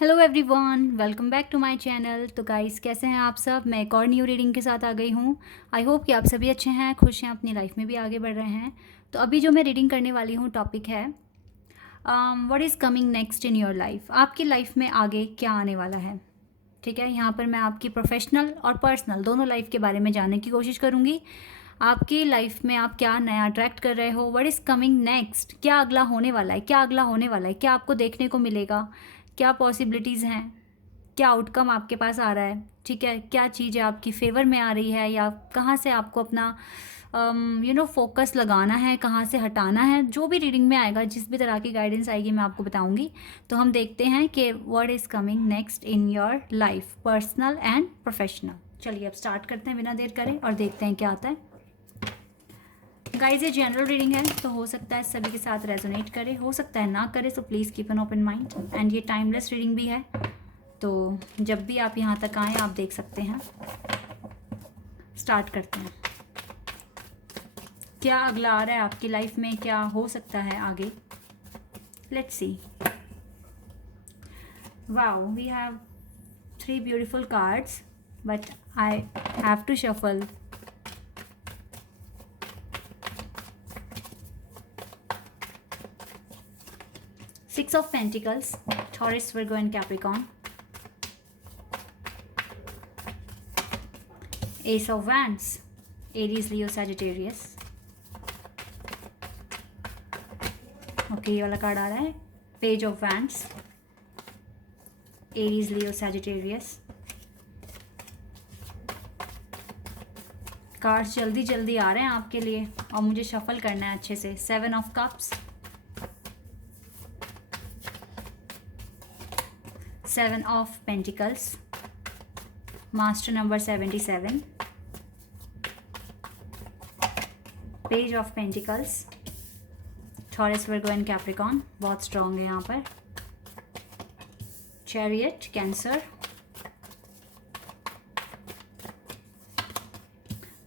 Hello everyone, welcome back to my channel. तो guys, कैसे हैं आप सब। मैं एक और न्यू रीडिंग के साथ आ गई हूँ। आई होप कि आप सभी अच्छे हैं, खुश हैं, अपनी लाइफ में भी आगे बढ़ रहे हैं। तो अभी जो मैं रीडिंग करने वाली हूँ टॉपिक है what is coming next in your life. आपकी लाइफ में आगे क्या आने वाला है। ठीक है, यहाँ पर मैं आपकी प्रोफेशनल और पर्सनल दोनों लाइफ के बारे में जानने की कोशिश करूँगी। आपकी लाइफ में आप क्या नया अट्रैक्ट कर रहे हो, व्हाट इज़ कमिंग नेक्स्ट, क्या अगला होने वाला है, क्या अगला होने वाला है, क्या आपको देखने को मिलेगा, क्या पॉसिबिलिटीज़ हैं, क्या आउटकम आपके पास आ रहा है। ठीक है, क्या चीज़ें आपकी फेवर में आ रही है या कहाँ से आपको अपना फोकस लगाना है, कहाँ से हटाना है। जो भी रीडिंग में आएगा, जिस भी तरह की गाइडेंस आएगी, मैं आपको बताऊंगी। तो हम देखते हैं कि what is coming next in your life, personal and professional. चलिए अब स्टार्ट करते हैं बिना देर करें और देखते हैं क्या आता है। गाइज, ये जनरल रीडिंग है, तो हो सकता है सभी के साथ रेजोनेट करे, हो सकता है ना करे। So please keep an open mind. And ये टाइमलेस रीडिंग भी है, तो जब भी आप यहाँ तक आएँ आप देख सकते हैं। स्टार्ट करते हैं। क्या अगला आ रहा है आपकी लाइफ में, क्या हो सकता है आगे। Let's see. Wow, we have 3 beautiful cards, but I have to shuffle. Six of Pentacles, Taurus, Virgo and Capricorn. Ace of Wands, Aries, Leo, Sagittarius. Okay, ये वाला कार्ड आ रहा है। Page of wands, Aries, Leo, Sagittarius. Cards जल्दी जल्दी आ रहे हैं आपके लिए और मुझे शफल करना है अच्छे से। 7 of cups, 7 of pentacles, master number 77, page of pentacles, Taurus, Virgo and Capricorn. बहुत स्ट्रॉन्ग है यहाँ पर। Chariot, Cancer,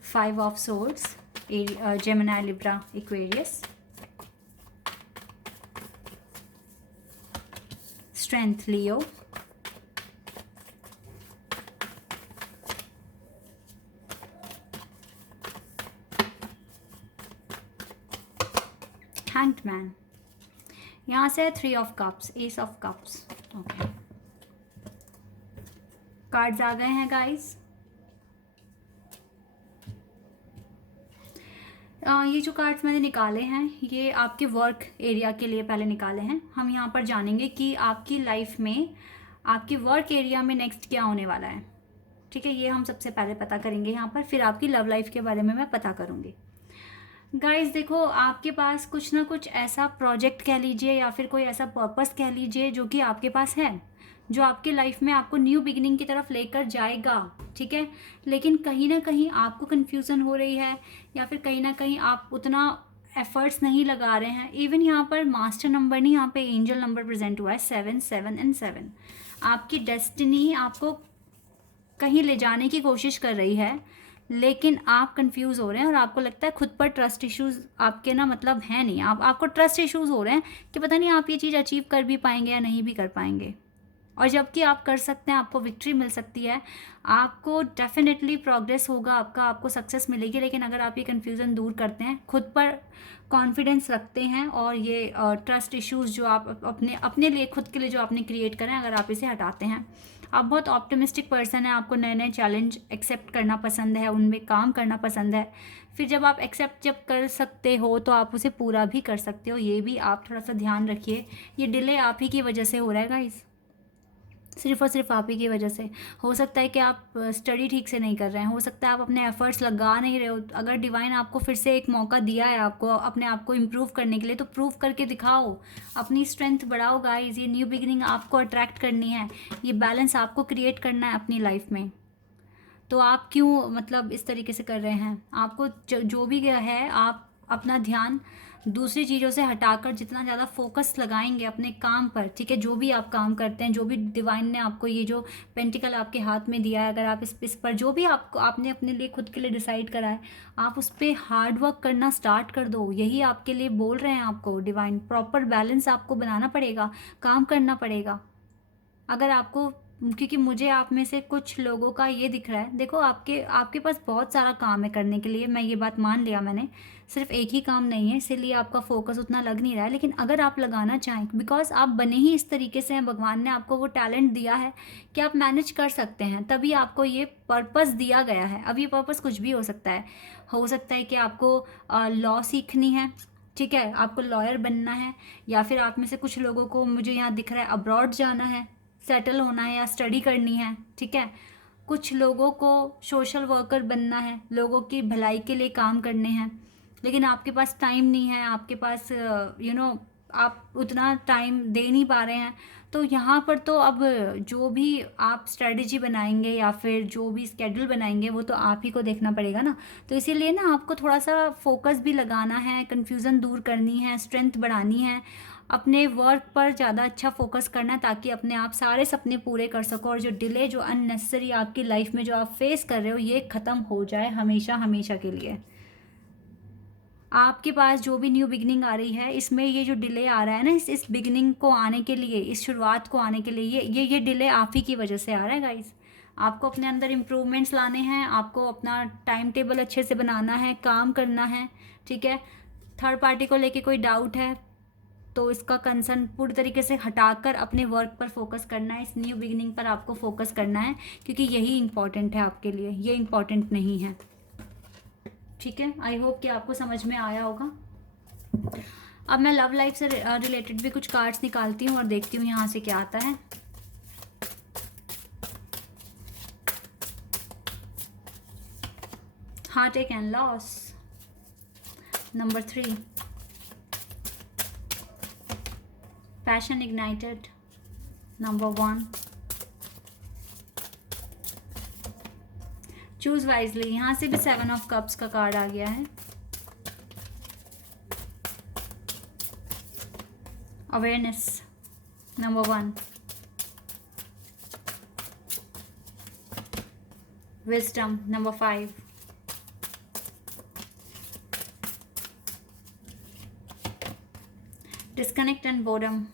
5 of swords, Gemini, Libra, Aquarius. Strength, Leo. Hanged man. यहाँ से 3 of cups, ace of cups. Okay, cards आ गए हैं guys. ये जो कार्ड्स मैंने निकाले हैं ये आपके वर्क एरिया के लिए पहले निकाले हैं। हम यहाँ पर जानेंगे कि आपकी लाइफ में, आपकी वर्क एरिया में नेक्स्ट क्या होने वाला है। ठीक है, ये हम सबसे पहले पता करेंगे यहाँ पर, फिर आपकी लव लाइफ के बारे में मैं पता करूँगी। गाइस देखो, आपके पास कुछ ना कुछ ऐसा प्रोजेक्ट कह लीजिए या फिर कोई ऐसा पर्पस कह लीजिए जो कि आपके पास है, जो आपके लाइफ में आपको न्यू बिगिनिंग की तरफ लेकर जाएगा। ठीक है, लेकिन कहीं ना कहीं आपको कन्फ्यूज़न हो रही है या फिर कहीं ना कहीं आप उतना एफर्ट्स नहीं लगा रहे हैं। इवन यहाँ पर मास्टर नंबर नहीं, यहाँ पे एंजल नंबर प्रेजेंट हुआ है, 7 7 एंड 7। आपकी डेस्टिनी आपको कहीं ले जाने की कोशिश कर रही है, लेकिन आप कंफ्यूज हो रहे हैं और आपको लगता है खुद पर ट्रस्ट इश्यूज आपके ना मतलब है नहीं। आपको ट्रस्ट इश्यूज हो रहे हैं कि पता नहीं आप ये चीज़ अचीव कर भी पाएंगे या नहीं भी कर पाएंगे। और जबकि आप कर सकते हैं, आपको विक्ट्री मिल सकती है, आपको डेफिनेटली प्रोग्रेस होगा आपका, आपको सक्सेस मिलेगी। लेकिन अगर आप ये कन्फ्यूज़न दूर करते हैं, खुद पर कॉन्फिडेंस रखते हैं और ये ट्रस्ट इश्यूज जो आप अपने अपने लिए, खुद के लिए जो आपने क्रिएट करें, अगर आप इसे हटाते हैं, आप बहुत ऑप्टिमिस्टिक पर्सन है, आपको नए नए चैलेंज एक्सेप्ट करना पसंद है, उनमें काम करना पसंद है। फिर जब आप एक्सेप्ट जब कर सकते हो तो आप उसे पूरा भी कर सकते हो। ये भी आप थोड़ा सा ध्यान रखिए। ये डिले आप ही की वजह से हो रहा है गाइस, सिर्फ और सिर्फ आप ही की वजह से। हो सकता है कि आप स्टडी ठीक से नहीं कर रहे हैं, हो सकता है आप अपने एफर्ट्स लगा नहीं रहे हो। अगर डिवाइन आपको फिर से एक मौका दिया है आपको अपने आप को इम्प्रूव करने के लिए, तो प्रूव करके दिखाओ, अपनी स्ट्रेंथ बढ़ाओ गाइस। ये न्यू बिगिनिंग आपको अट्रैक्ट करनी है, ये बैलेंस आपको क्रिएट करना है अपनी लाइफ में। तो आप क्यों मतलब इस तरीके से कर रहे हैं। आपको जो भी है, आप अपना ध्यान दूसरी चीज़ों से हटाकर जितना ज़्यादा फोकस लगाएंगे अपने काम पर, ठीक है, जो भी आप काम करते हैं, जो भी डिवाइन ने आपको ये जो पेंटिकल आपके हाथ में दिया है, अगर आप इस पर जो भी आपने अपने लिए खुद के लिए डिसाइड करा है, आप उस पर हार्ड वर्क करना स्टार्ट कर दो। यही आपके लिए बोल रहे हैं आपको डिवाइन। प्रॉपर बैलेंस आपको बनाना पड़ेगा, काम करना पड़ेगा। अगर आपको, क्योंकि मुझे आप में से कुछ लोगों का ये दिख रहा है, देखो आपके पास बहुत सारा काम है करने के लिए, मैं ये बात मान लिया मैंने, सिर्फ एक ही काम नहीं है, इसीलिए आपका फोकस उतना लग नहीं रहा है। लेकिन अगर आप लगाना चाहें, बिकॉज आप बने ही इस तरीके से हैं, भगवान ने आपको वो टैलेंट दिया है कि आप मैनेज कर सकते हैं, तभी आपको ये पर्पस दिया गया है। अब ये पर्पस कुछ भी हो सकता है कि आपको लॉ सीखनी है, ठीक है, आपको लॉयर बनना है, या फिर आप में से कुछ लोगों को मुझे यहाँ दिख रहा है अब्रॉड जाना है, सेटल होना है या स्टडी करनी है, ठीक है। कुछ लोगों को सोशल वर्कर बनना है, लोगों की भलाई के लिए काम करने हैं, लेकिन आपके पास टाइम नहीं है, आपके पास आप उतना टाइम दे नहीं पा रहे हैं। तो यहाँ पर तो अब जो भी आप स्ट्रेटजी बनाएंगे या फिर जो भी स्केड्यूल बनाएंगे वो तो आप ही को देखना पड़ेगा ना। तो इसीलिए ना आपको थोड़ा सा फोकस भी लगाना है, कन्फ्यूज़न दूर करनी है, स्ट्रेंथ बढ़ानी है, अपने वर्क पर ज़्यादा अच्छा फोकस करना है, ताकि अपने आप सारे सपने पूरे कर सको, और जो डिले, जो अननेसेसरी आपकी लाइफ में जो आप फेस कर रहे हो, ये ख़त्म हो जाए हमेशा हमेशा के लिए। आपके पास जो भी न्यू बिगनिंग आ रही है, इसमें ये जो डिले आ रहा है ना, इस बिगनिंग को आने के लिए, इस शुरुआत को आने के लिए, ये डिले आप ही की वजह से आ रहा है गाइस। आपको अपने अंदर इम्प्रूवमेंट्स लाने हैं, आपको अपना टाइम टेबल अच्छे से बनाना है, काम करना है, ठीक है। थर्ड पार्टी को लेके कोई डाउट है तो इसका कंसर्न पूरी तरीके से हटाकर अपने वर्क पर फोकस करना है, इस न्यू बिगनिंग पर आपको फोकस करना है, क्योंकि यही इंपॉर्टेंट है आपके लिए, ये इंपॉर्टेंट नहीं है, ठीक है। आई होप कि आपको समझ में आया होगा। अब मैं लव लाइफ से रिलेटेड भी कुछ कार्ड्स निकालती हूँ और देखती हूँ यहाँ से क्या आता है। Heartache and loss, number 3, passion ignited, number 1, choose wisely, यहाँ से भी 7 ऑफ कप्स का कार्ड आ गया है। Awareness, number 1, wisdom, number 5, disconnect and boredom,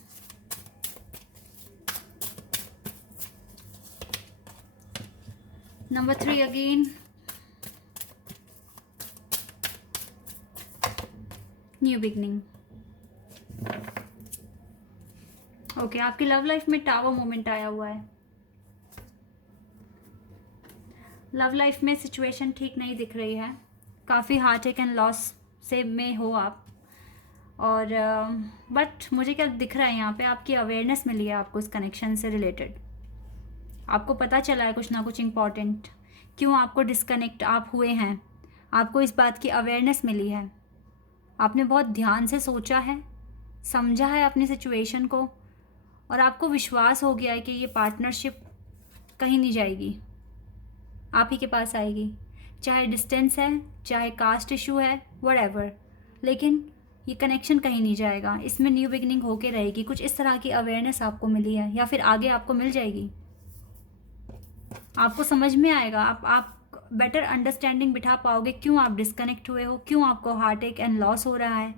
number 3 again, new beginning. Okay, आपकी लव लाइफ में टावर मोमेंट आया हुआ है। लव लाइफ में सिचुएशन ठीक नहीं दिख रही है, काफ़ी हार्टएक एंड लॉस से में हो आप, और बट मुझे क्या दिख रहा है यहाँ पे, आपकी अवेयरनेस मिली है आपको इस कनेक्शन से रिलेटेड, आपको पता चला है कुछ ना कुछ इम्पॉर्टेंट, क्यों आपको डिस्कनेक्ट आप हुए हैं, आपको इस बात की अवेयरनेस मिली है, आपने बहुत ध्यान से सोचा है, समझा है अपनी सिचुएशन को, और आपको विश्वास हो गया है कि ये पार्टनरशिप कहीं नहीं जाएगी, आप ही के पास आएगी, चाहे डिस्टेंस है, चाहे कास्ट इशू है, व्हाटएवर, लेकिन ये कनेक्शन कहीं नहीं जाएगा, इसमें न्यू बिगिनिंग होके रहेगी। कुछ इस तरह की अवेयरनेस आपको मिली है, या फिर आगे आपको मिल जाएगी, आपको समझ में आएगा, आप बेटर अंडरस्टैंडिंग बिठा पाओगे क्यों आप डिस्कनेक्ट हुए हो, क्यों आपको हार्टएक एंड लॉस हो रहा है,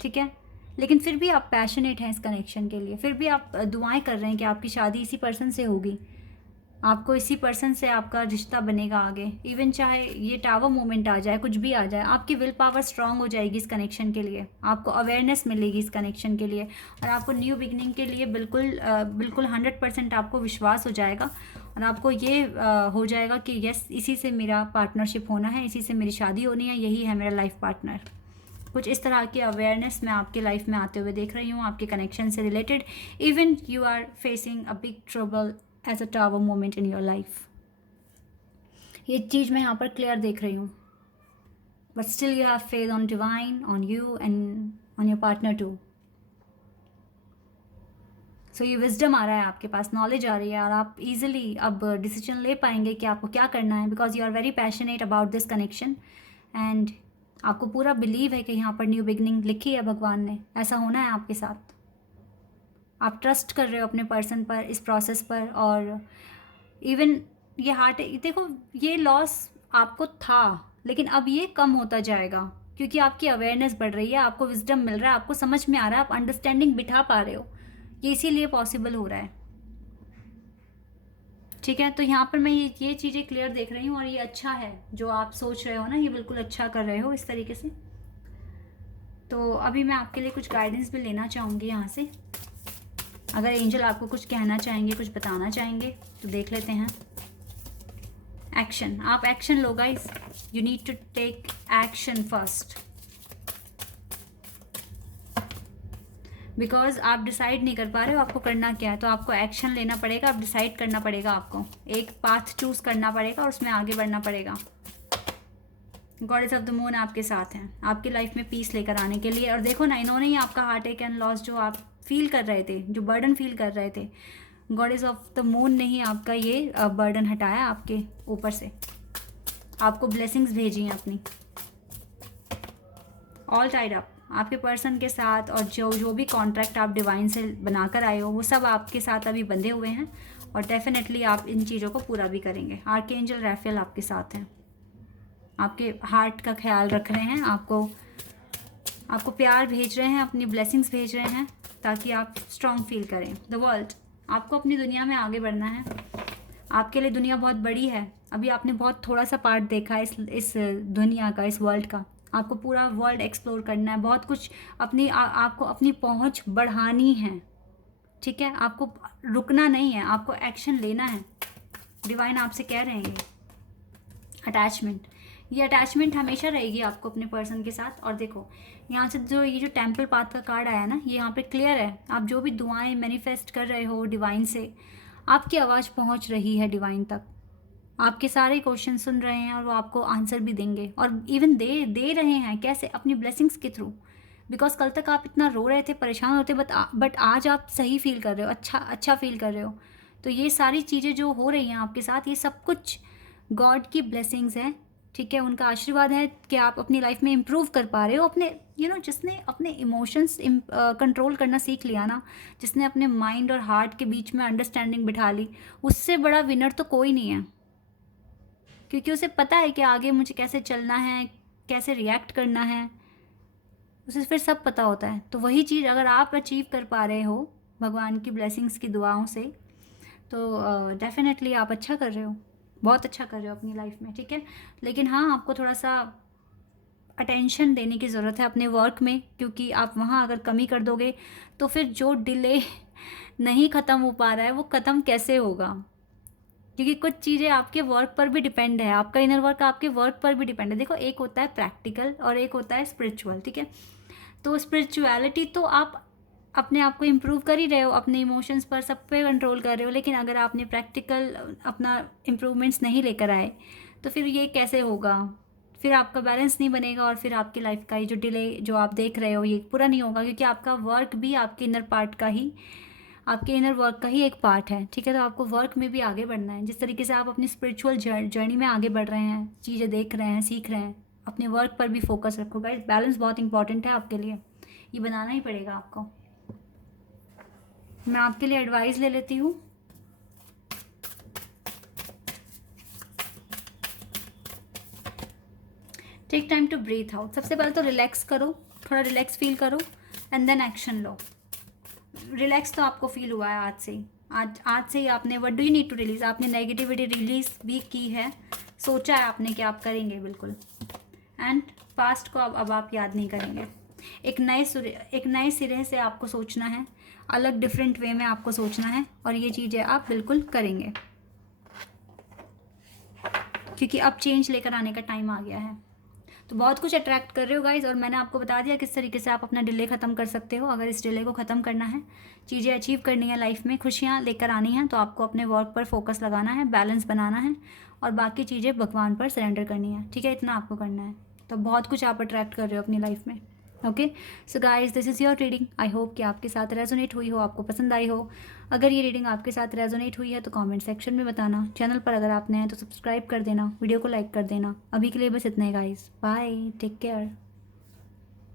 ठीक है। लेकिन फिर भी आप पैशनेट हैं इस कनेक्शन के लिए, फिर भी आप दुआएं कर रहे हैं कि आपकी शादी इसी पर्सन से होगी, आपको इसी पर्सन से आपका रिश्ता बनेगा आगे, इवन चाहे ये टावर मोमेंट आ जाए, कुछ भी आ जाए, आपकी विल पावर स्ट्रांग हो जाएगी इस कनेक्शन के लिए, आपको अवेयरनेस मिलेगी इस कनेक्शन के लिए, और आपको न्यू बिगनिंग के लिए बिल्कुल 100% आपको विश्वास हो जाएगा, और आपको ये हो जाएगा कि यस, इसी से मेरा पार्टनरशिप होना है, इसी से मेरी शादी होनी है, यही है मेरा लाइफ पार्टनर। कुछ इस तरह की अवेयरनेस मैं आपकी लाइफ में आते हुए देख रही हूँ, आपके कनेक्शन से related. Even you are facing a big trouble as a tower moment in your life, ये चीज़ मैं यहाँ पर क्लियर देख रही हूँ, but still you have faith on divine, on you and on your partner too. So ये wisdom आ रहा है आपके पास, नॉलेज आ रही है, और आप इजीली अब डिसीजन ले पाएंगे कि आपको क्या करना है, because you are very passionate about this connection, and आपको पूरा बिलीव है कि यहाँ पर न्यू बिगनिंग लिखी है भगवान ने, ऐसा होना है आपके साथ। आप ट्रस्ट कर रहे हो अपने पर्सन पर, इस प्रोसेस पर, और इवन ये हार्ट, देखो ये लॉस आपको था, लेकिन अब ये कम होता जाएगा, क्योंकि आपकी अवेयरनेस बढ़ रही है, आपको विजडम मिल रहा है, आपको समझ में आ रहा है, आप अंडरस्टैंडिंग बिठा पा रहे हो, ये इसीलिए पॉसिबल हो रहा है। ठीक है, तो यहाँ पर मैं ये चीज़ें क्लियर देख रही हूँ और ये अच्छा है जो आप सोच रहे हो ना, ये बिल्कुल अच्छा कर रहे हो इस तरीके से। तो अभी मैं आपके लिए कुछ गाइडेंस भी लेना चाहूँगी यहाँ से। अगर एंजल आपको कुछ कहना चाहेंगे, कुछ बताना चाहेंगे तो देख लेते हैं। एक्शन, आप एक्शन लो guys, you need to take action first, because आप डिसाइड नहीं कर पा रहे हो आपको करना क्या है, तो आपको एक्शन लेना पड़ेगा। आप डिसाइड करना पड़ेगा, आपको एक पाथ चूज करना पड़ेगा और उसमें आगे बढ़ना पड़ेगा। गॉडेस ऑफ द मून आपके साथ हैं आपकी लाइफ में पीस लेकर आने के लिए। और देखो ना, इन्होंने ही आपका हार्ट एक एंड लॉस जो आप फील कर रहे थे, जो बर्डन फील कर रहे थे, गॉडेस ऑफ द मून ने ही आपका ये बर्डन हटाया आपके ऊपर से, आपको ब्लेसिंग्स भेजी हैं अपनी। ऑल टाइड अप आपके पर्सन के साथ, और जो भी कॉन्ट्रैक्ट आप डिवाइन से बनाकर आए हो वो सब आपके साथ अभी बंधे हुए हैं और डेफिनेटली आप इन चीज़ों को पूरा भी करेंगे। आर्कएंजल राफेल आपके साथ हैं, आपके हार्ट का ख्याल रख रहे हैं, आपको प्यार भेज रहे हैं, अपनी ब्लेसिंग्स भेज रहे हैं ताकि आप स्ट्रॉन्ग फील करें। द वर्ल्ड, आपको अपनी दुनिया में आगे बढ़ना है। आपके लिए दुनिया बहुत बड़ी है, अभी आपने बहुत थोड़ा सा पार्ट देखा है इस दुनिया का, इस वर्ल्ड का। आपको पूरा वर्ल्ड एक्सप्लोर करना है, बहुत कुछ आपको अपनी पहुंच बढ़ानी है। ठीक है, आपको रुकना नहीं है, आपको एक्शन लेना है। डिवाइन आपसे कह रहे हैं ये अटैचमेंट हमेशा रहेगी आपको अपने पर्सन के साथ। और देखो यहाँ से ये जो टेम्पल पाथ का कार्ड आया ना, ये यहाँ पे क्लियर है। आप जो भी दुआएं मैनिफेस्ट कर रहे हो डिवाइन से, आपकी आवाज़ पहुँच रही है डिवाइन तक, आपके सारे क्वेश्चन सुन रहे हैं और वो आपको आंसर भी देंगे। और इवन दे रहे हैं कैसे? अपनी ब्लेसिंग्स के थ्रू। बिकॉज कल तक आप इतना रो रहे थे, परेशान होते, बट आज आप सही फील कर रहे हो, अच्छा फील कर रहे हो। तो ये सारी चीज़ें जो हो रही हैं आपके साथ, ये सब कुछ गॉड की ब्लेसिंग्स हैं। ठीक है, उनका आशीर्वाद है कि आप अपनी लाइफ में इम्प्रूव कर पा रहे हो। अपने जिसने अपने इमोशंस कंट्रोल करना सीख लिया ना, जिसने अपने माइंड और हार्ट के बीच में अंडरस्टैंडिंग बिठा ली, उससे बड़ा विनर तो कोई नहीं है। क्योंकि उसे पता है कि आगे मुझे कैसे चलना है, कैसे रिएक्ट करना है, उसे फिर सब पता होता है। तो वही चीज़ अगर आप अचीव कर पा रहे हो भगवान की ब्लेसिंग्स की दुआओं से, तो डेफिनेटली आप अच्छा कर रहे हो, बहुत अच्छा कर रहे हो अपनी लाइफ में। ठीक है, लेकिन हाँ, आपको थोड़ा सा अटेंशन देने की ज़रूरत है अपने वर्क में, क्योंकि आप वहाँ अगर कमी कर दोगे तो फिर जो डिले नहीं ख़त्म हो पा रहा है वो ख़त्म कैसे होगा? क्योंकि कुछ चीज़ें आपके वर्क पर भी डिपेंड है, आपका इनर वर्क आपके वर्क पर भी डिपेंड है। देखो, एक होता है प्रैक्टिकल और एक होता है स्पिरिचुअल। ठीक है, तो स्पिरिचुअलिटी तो आप अपने आप को इम्प्रूव कर ही रहे हो, अपने इमोशंस पर सब पे कंट्रोल कर रहे हो, लेकिन अगर आपने प्रैक्टिकल अपना इम्प्रूवमेंट्स नहीं लेकर आए तो फिर ये कैसे होगा? फिर आपका बैलेंस नहीं बनेगा और फिर आपकी लाइफ का ये जो डिले जो आप देख रहे हो ये पूरा नहीं होगा, क्योंकि आपका वर्क भी आपके इनर वर्क का ही एक पार्ट है। ठीक है, तो आपको वर्क में भी आगे बढ़ना है। जिस तरीके से आप अपनी स्पिरिचुअल जर्नी में आगे बढ़ रहे हैं, चीज़ें देख रहे हैं, सीख रहे हैं, अपने वर्क पर भी फोकस रखो गाइस। बैलेंस बहुत इंपॉर्टेंट है आपके लिए, ये बनाना ही पड़ेगा आपको। मैं आपके लिए एडवाइस ले लेती हूँ। Take time to breathe out. सबसे पहले तो रिलैक्स करो, थोड़ा रिलैक्स फील करो एंड देन एक्शन लो। रिलैक्स तो आपको फील हुआ है आज से ही आपने what do you need to release, आपने नेगेटिविटी रिलीज भी की है, सोचा है आपने कि आप करेंगे बिल्कुल। एंड पास्ट को अब आप याद नहीं करेंगे। एक नए सिरे से आपको सोचना है, अलग डिफरेंट वे में आपको सोचना है, और ये चीज़ें आप बिल्कुल करेंगे, क्योंकि अब चेंज लेकर आने का टाइम आ गया है। तो बहुत कुछ अट्रैक्ट कर रहे हो गाइज, और मैंने आपको बता दिया किस तरीके से आप अपना डिले ख़त्म कर सकते हो। अगर इस डिले को ख़त्म करना है, चीज़ें अचीव करनी है लाइफ में, खुशियाँ लेकर आनी हैं, तो आपको अपने वर्क पर फोकस लगाना है, बैलेंस बनाना है, और बाकी चीज़ें भगवान पर सरेंडर करनी है। ठीक है, इतना आपको करना है, तो बहुत कुछ आप अट्रैक्ट कर रहे हो अपनी लाइफ में। Okay, so guys, this is your reading. I hope कि आपके साथ रेजोनेट हुई हो, आपको पसंद आई हो। अगर ये रीडिंग आपके साथ रेजोनेट हुई है तो कमेंट सेक्शन में बताना। चैनल पर अगर आप नए हैं तो सब्सक्राइब कर देना, वीडियो को लाइक कर देना। अभी के लिए बस इतना ही गाइज, बाय, टेक केयर।